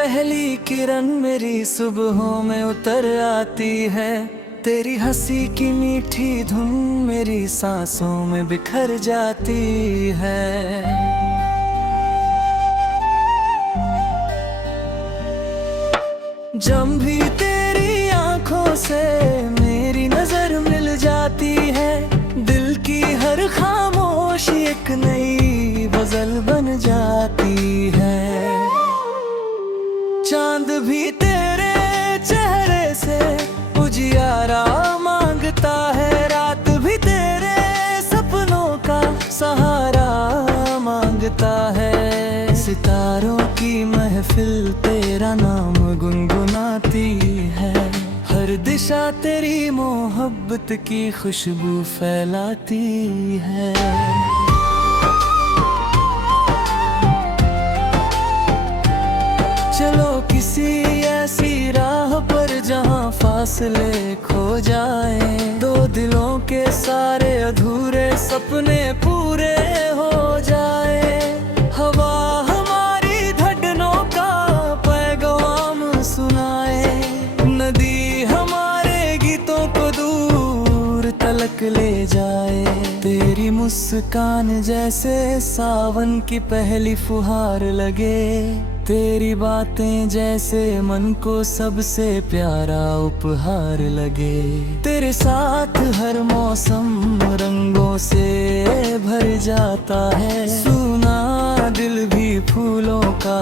पहली किरण मेरी सुबहों में उतर आती है। तेरी हंसी की मीठी धुन मेरी सांसों में बिखर जाती है। जब भी तेरी आंखों से मेरी नजर मिल जाती है, दिल की हर खामोशी एक नई गजल बन जाती है। चांद भी तेरे चेहरे से उजियारा मांगता है, रात भी तेरे सपनों का सहारा मांगता है। सितारों की महफिल तेरा नाम गुनगुनाती है, हर दिशा तेरी मोहब्बत की खुशबू फैलाती है। चलो किसी ऐसी राह पर जहाँ फासले खो जाए, दो दिलों के सारे अधूरे सपने पूरे हो जाए। हवा हमारी धड़कनों का पैगाम सुनाए, नदी हमारे गीतों को दूर तलक ले जाए। तेरी मुस्कान जैसे सावन की पहली फुहार लगे, तेरी बातें जैसे मन को सबसे प्यारा उपहार लगे। तेरे साथ हर मौसम रंगों से भर जाता है, सूना दिल भी फूलों का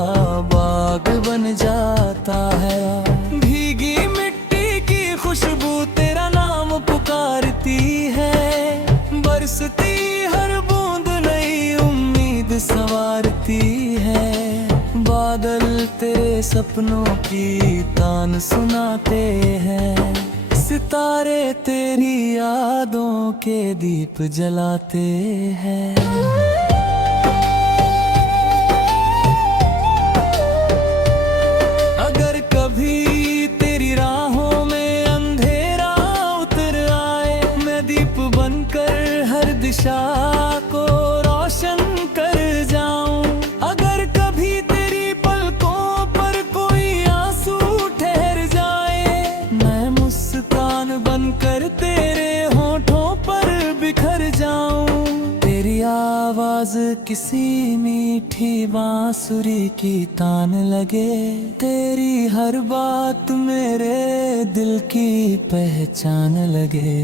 बाग बन जाता है। भीगी मिट्टी की खुशबू तेरा नाम पुकारती है, बरसती हर बूंद नई उम्मीद संवारती है। बादल तेरे सपनों की तान सुनाते हैं, सितारे तेरी यादों के दीप जलाते हैं। अगर कभी तेरी राहों में अंधेरा उतर आए, मैं दीप बनकर हर दिशा को रोशन कर जाऊं। अगर कभी बनकर तेरे होठों पर बिखर जाऊं। तेरी आवाज किसी मीठी बांसुरी की तान लगे, तेरी हर बात मेरे दिल की पहचान लगे।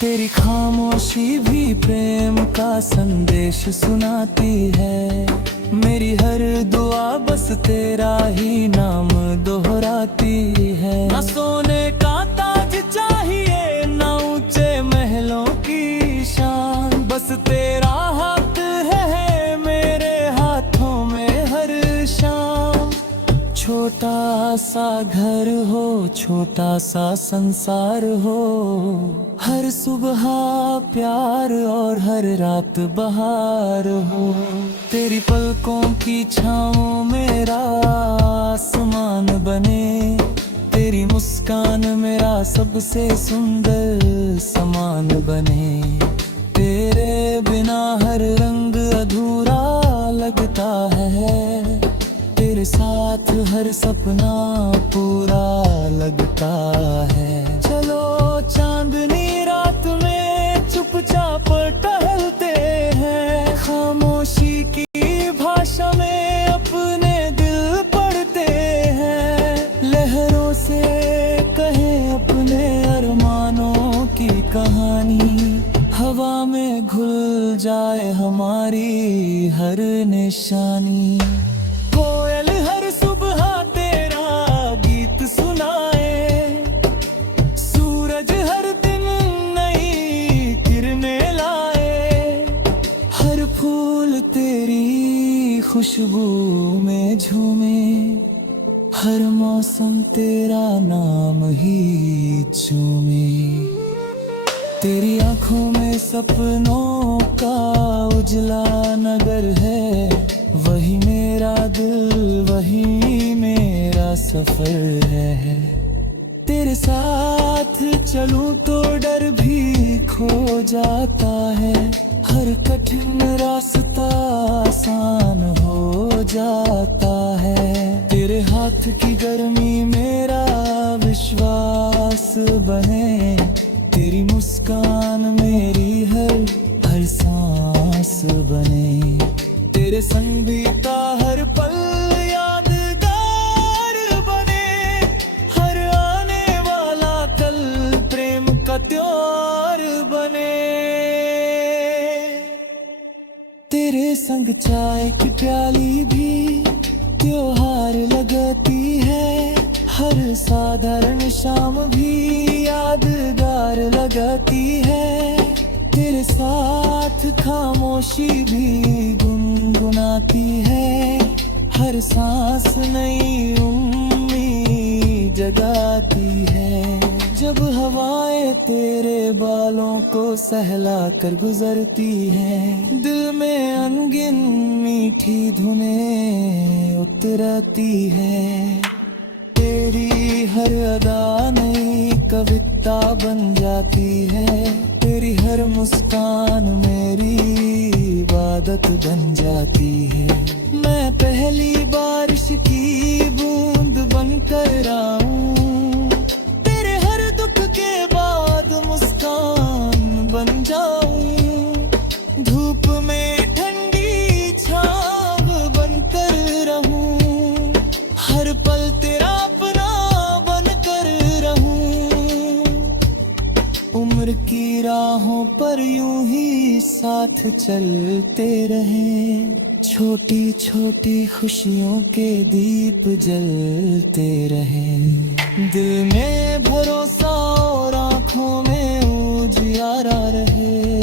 तेरी खामोशी भी प्रेम का संदेश सुनाती है, मेरी हर दुआ बस तेरा ही नाम दोहराती है। न सोने का ताज चाहिए न ऊंचे महलों की शान, बस तेरा हाथ है मेरे हाथों में हर शाम। छोटा सा घर हो, छोटा सा संसार हो, हर सुबह प्यार और हर रात बहार हो। तेरी पलकों की छाँवों मेरा आसमान बने, तेरी मुस्कान मेरा सबसे सुंदर समान बने। तेरे बिना हर रंग अधूरा लगता है, तेरे साथ हर सपना पूरा लगता है। चलो चांदनी रात में चुपचाप टहलते हैं, खामोशी की भाषा में अपने दिल पढ़ते हैं। लहरों से कहें अपने अरमानों की कहानी, हवा में घुल जाए हमारी हर निशानी। कोयल हर सुबह तेरा गीत सुनाए, सूरज हर दिन नई किरणें लाए। हर फूल तेरी खुशबू में झूमे, हर मौसम तेरा नाम ही चूमे। तेरी आंखों में सपनों का उजला नगर है, वही मेरा दिल वही मेरा सफर है। तेरे साथ चलूं तो डर भी खो जाता है, हर कठिन रास्ता आसान हो जाता है। तेरे हाथ की गर्मी मेरा विश्वास बने, तेरी मुस्कान मेरी हर सांस बने। तेरे संग बीता हर पल यादगार बने, हर आने वाला कल प्रेम का त्योहार बने। तेरे संग चाय की प्याली भी त्योहार लगती है, हर साधारण शाम भी यादगार लगती है। तेरे साथ खामोशी भी गुनगुनाती है, हर सांस नई उम्मीद जगाती है। जब हवाएं तेरे बालों को सहला कर गुजरती हैं, दिल में अनगिन मीठी धुनें उतरती है। तेरी हर अदा नई कविता बन जाती है, तेरी हर मुस्कान मेरी इबादत बन जाती है। मैं पहली बारिश की बूंद बनकर आऊं, तेरे हर दुख के बाद मुस्कान बन जाऊं। धूप में ठंडी छाव बनकर रहूं, हर पल तेरा अपना बनकर रहूं। उम्र की राहों पर यूं ही साथ चलते रहें, छोटी छोटी खुशियों के दीप जलते रहें। दिल में भरोसा और आँखों में उजियारा रहे,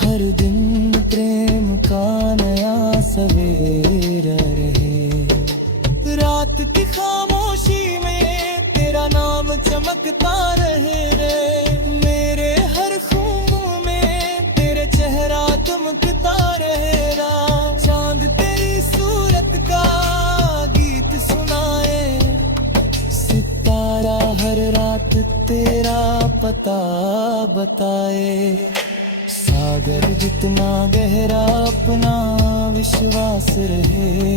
हर दिन प्रेम का नया सवेरा रहे। रात की खामोशी में तेरा नाम चमकता रहे रे, मेरे हर खून में तेरे चेहरा चमकता रहे। चांद तेरी सूरत का गीत सुनाए, सितारा हर रात तेरा पता बताए। सागर जितना गहरा अपना विश्वास रहे,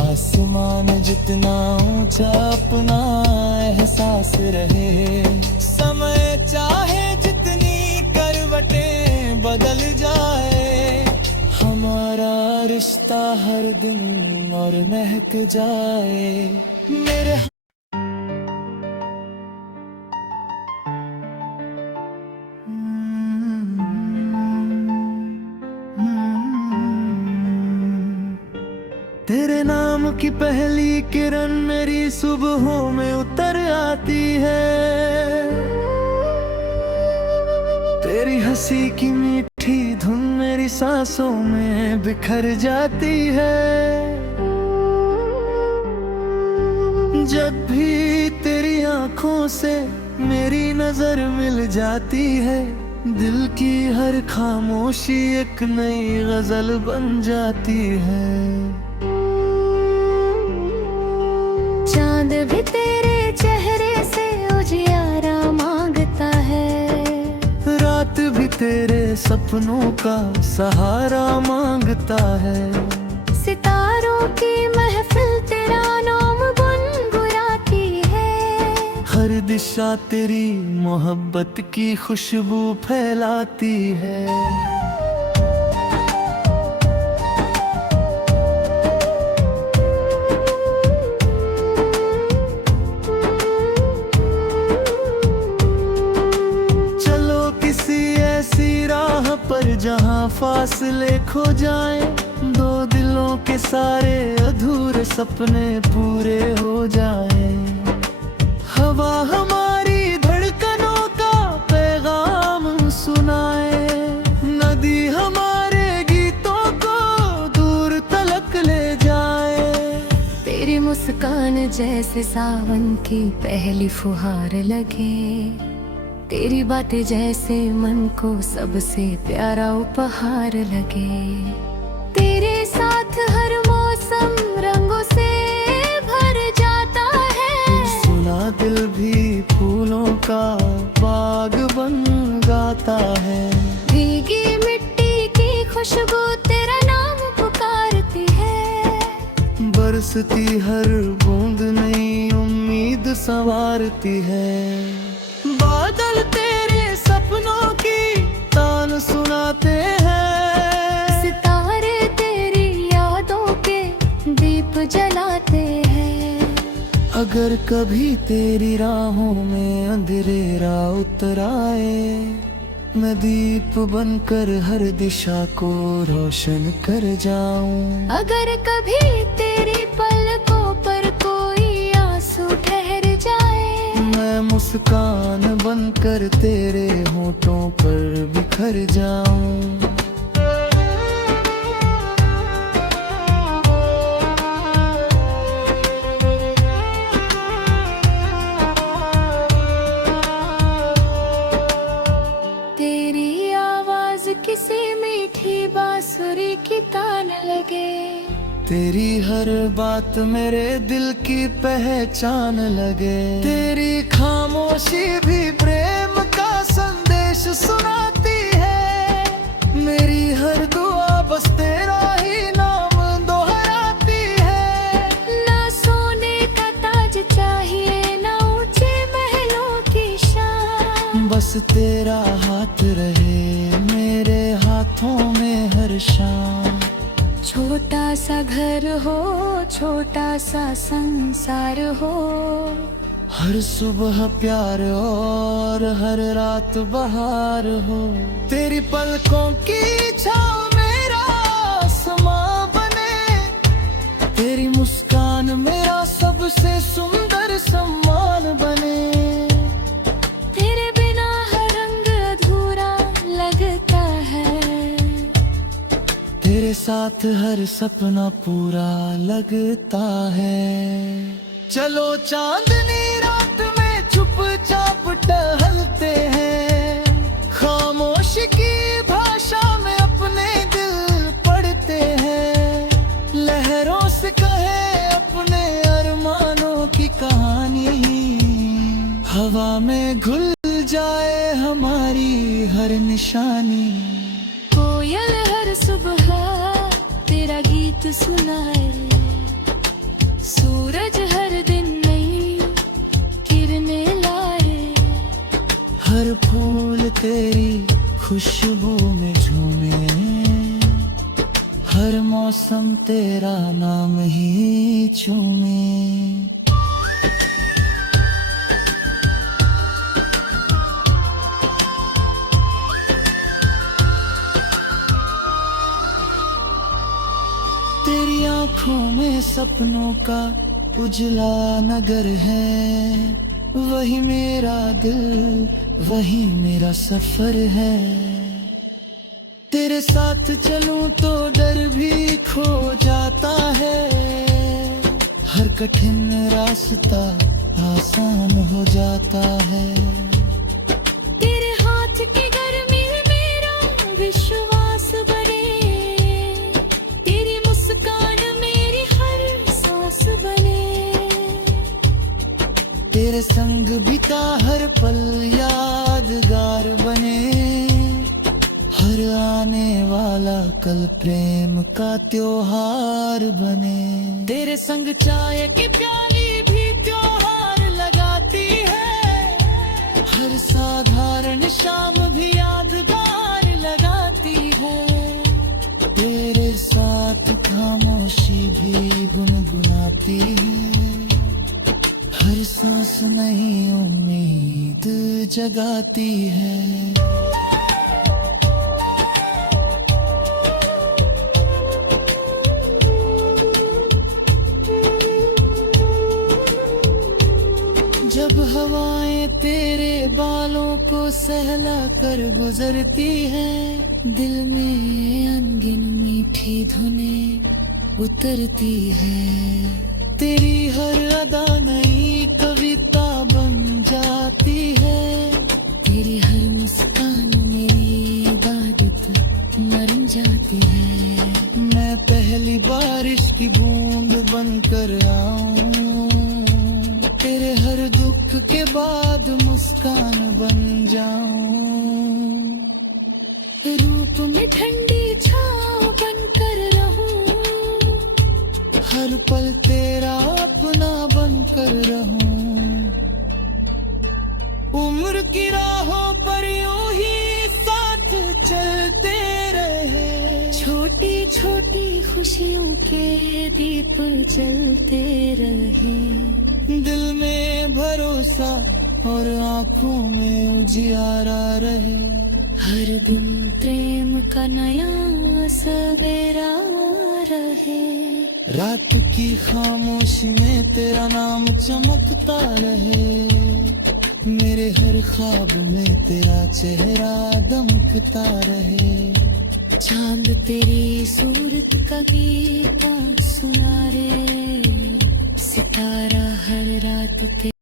आसमान जितना ऊंचा अपना एहसास रहे। समय चाहे जितनी करवटें बदल जाए, हमारा रिश्ता हर दिन और महक जाए। मेरे तेरे नाम की पहली किरण मेरी सुबहों में उतर आती है, तेरी हंसी की मीठी धुन मेरी सांसों में बिखर जाती है। जब भी तेरी आंखों से मेरी नजर मिल जाती है, दिल की हर खामोशी एक नई गजल बन जाती है। चांद भी तेरे चेहरे से उजियारा मांगता है, रात भी तेरे सपनों का सहारा मांगता है। सितारों की महफिल तेरा नाम गुनगुनाती है, हर दिशा तेरी मोहब्बत की खुशबू फैलाती है। पर जहां फासले खो जाएं, दो दिलों के सारे अधूरे सपने पूरे हो जाएं। हवा हमारी धड़कनों का पैगाम सुनाए, नदी हमारे गीतों को दूर तलक ले जाए। तेरी मुस्कान जैसे सावन की पहली फुहार लगे, तेरी बातें जैसे मन को सबसे प्यारा उपहार लगे। तेरे साथ हर मौसम रंगों से भर जाता है, सुना दिल भी फूलों का बाग बन गाता है। भीगी मिट्टी की खुशबू तेरा नाम पुकारती है, बरसती हर बूंद नई उम्मीद संवारती है। बादल तेरे सपनों की तान सुनाते हैं, सितारे तेरी यादों के दीप जलाते हैं। अगर कभी तेरी राहों में अंधेरा उतर आए, मैं दीप बनकर हर दिशा को रोशन कर जाऊं। अगर कभी तेरी पलकों पर कोई आंसू ठहर जाए, मैं मुस्कान बनकर तेरे होठों पर बिखर जाऊं। किसी मीठी बांसुरी की तान लगे, तेरी हर बात मेरे दिल की पहचान लगे। तेरी खामोशी भी प्रेम का संदेश सुनाती है, मेरी हर दुआ बस तेरा ही नाम दोहराती है। ना सोने का ताज चाहिए ना ऊंचे महलों की शान, बस तेरा हाथ रहे मेरे हाथों में हर शाम। छोटा सा घर हो छोटा सा संसार हो, हर सुबह प्यार और हर रात बहार हो। तेरी पलकों की छाँव मेरा आसमां बने, तेरी मुस्कान मेरा सबसे सुंदर सम्मान बने। तेरे बिना हर रंग अधूरा लगता है, तेरे साथ हर सपना पूरा लगता है। चलो चांदनी रात में चुपचाप टहलते हैं, खामोशी की भाषा में अपने दिल पढ़ते हैं। लहरों से कहे अपने अरमानों की कहानी, हवा में घुल जाए हमारी हर निशानी। कोयल हर सुबह तेरा गीत सुनाए, सूरज हर दिन नई किरणें लाए। हर फूल तेरी खुशबू में झूमे, हर मौसम तेरा नाम ही चूमे। तेरी आँखों में सपनों का उजला नगर है, वही मेरा दिल वही मेरा सफर है। तेरे साथ चलूं तो डर भी खो जाता है, हर कठिन रास्ता आसान हो जाता है। तेरे हाथ की गर्मी मेरा विश्वास बने, तेरी मुस्कान मेरी हर सांस बने। तेरे संग बीता हर पल यादगार बने, हर आने वाला कल प्रेम का त्योहार बने। तेरे संग चाय की प्याली भी त्योहार लगाती है, हर साधारण शाम भी यादगार लगाती है। तेरे साथ खामोशी भी गुनगुनाती है, हर सांस नई उम्मीद जगाती है। जब हवाएं तेरे बालों को सहला कर गुजरती हैं, दिल में अनगिन मीठी धुनें उतरती है। तेरी हर अदा नई कविता बन जाती है, तेरी हर मुस्कान मेरी इबादत बन जाती है। मैं पहली बारिश की बूंद बनकर आऊं, तेरे हर दुख के बाद मुस्कान बन जाऊं। रूप में ठंडी छाँव बनकर रहूं, हर पल तेरा अपना बनकर रहूं। उम्र की राहों पर यूं ही साथ चलते रहे, छोटी छोटी खुशियों के दीप जलते रहे। दिल में भरोसा और आंखों में उजियारा रहे। हर दिन प्रेम का नया सवेरा रहे। रात की खामोशी में तेरा नाम चमकता रहे। मेरे हर ख्वाब में तेरा चेहरा दमकता रहे। चांद तेरी सूरत का गीत सुना रे, सितारा हर रात